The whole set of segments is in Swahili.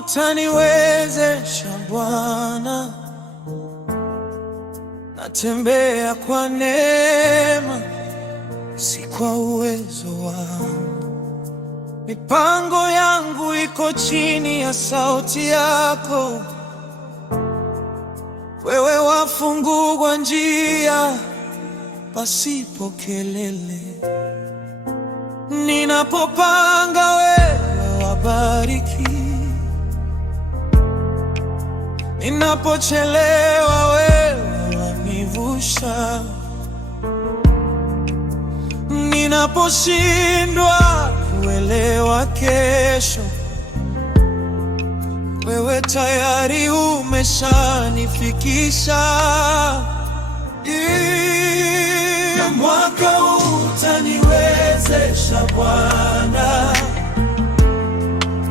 utaniwezesha Bwana, natembea kwa neema, si kwa uwezo wangu. Mipango yangu iko chini ya sauti yako. Wewe wafungua njia pasipo kelele. Ninapopanga wewe wabariki. Ninapochelewa wewe wanivusha. Ninaposhindwa kuelewa kesho, wewe tayari umeshanifikisha. Na mwaka utaniwezesha Bwana,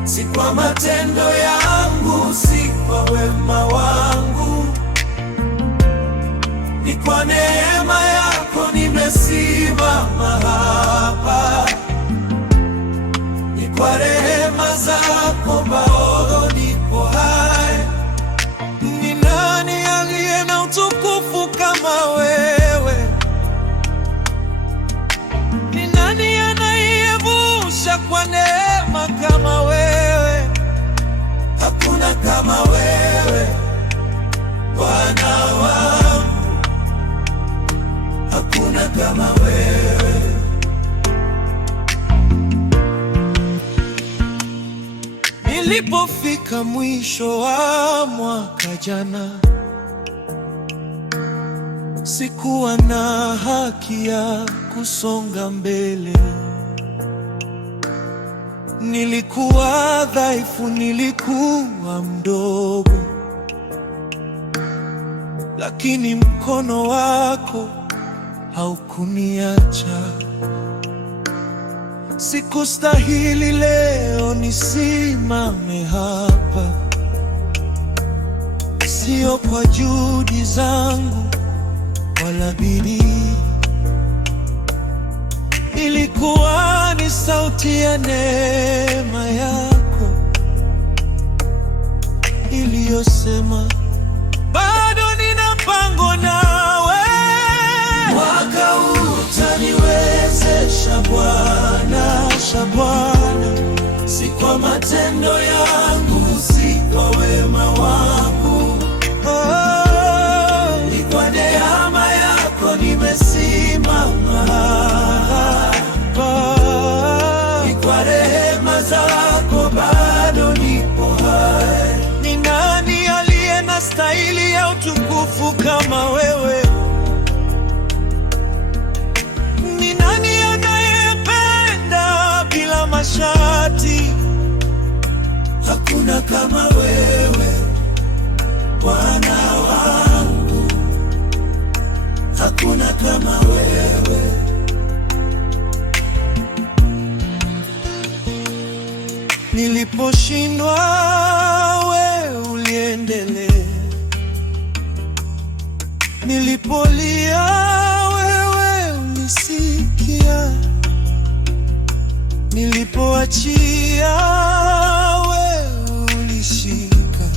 si kwa matendo yangu, si kwa wema wangu, ni kwa neema yako nimesimama hapa, ni kwa rehema zako bado niko hai. Ni nani aliye na utukufu kama wewe? Ni nani anayevusha kwa neema kama wewe? Hakuna kama wewe Bwana wangu, hakuna kama wewe. Nilipofika mwisho wa mwaka jana, sikuwa na haki ya kusonga mbele. Nilikuwa dhaifu, nilikuwa mdogo, lakini mkono wako haukuniacha. Sikustahili leo nisimame hapa, sio kwa juhudi zangu wala bidii. Ilikuwa ni sauti ya neema yako iliyosema, bado nina mpango nawe. Mwaka utaniwezesha Bwana, si kwa matendo yangu, si kwa wema wangu, ni kwa neema yako nimesimama hapa, ni kwa rehema zako bado nipo hai. Ni nani aliye na stahili ya utukufu kama wewe? Ni nani anayependa bila masharti? Hakuna kama wewe Bwana wangu, hakuna kama wewe. Niliposhindwa wewe uliendelea, nilipolia wewe ulisikia, nilipoachia wewe ulishika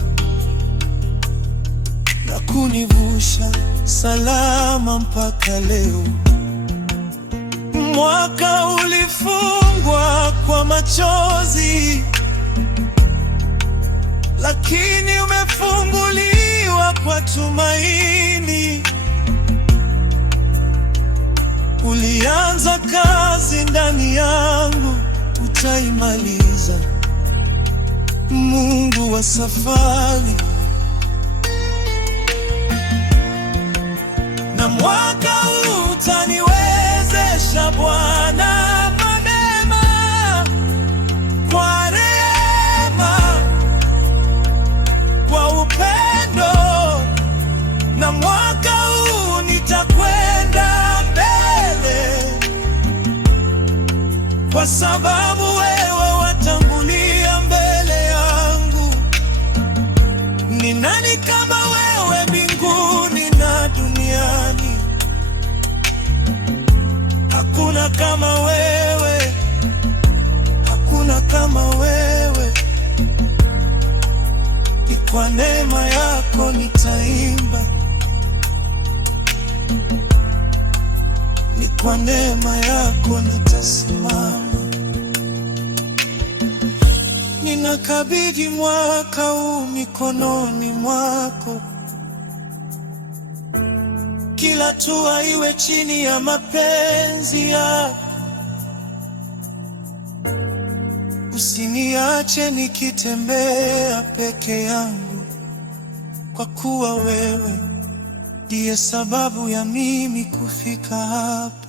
na kunivusha salama mpaka leo. Mwaka ulifungwa kwa machozi, lakini umefunguliwa kwa tumaini. Ulianza kazi ndani yangu, utaimaliza. Mungu wa safari. Na mwaka utaniwezesha Bwana, kwa neema, kwa rehema, kwa upendo. Na mwaka huu nitakwenda mbele, kwa sababu wewe watangulia mbele yangu. Ni nani kama wewe mbinguni na duniani? Hakuna kama wewe, hakuna kama wewe. kwa neema yako nitaimba, ni kwa neema yako nitasimama. Ninakabidhi mwaka huu mikononi mwako, kila hatua iwe chini ya mapenzi yako. Usiniache nikitembea peke yangu, kwa kuwa wewe ndiye sababu ya mimi kufika hapa.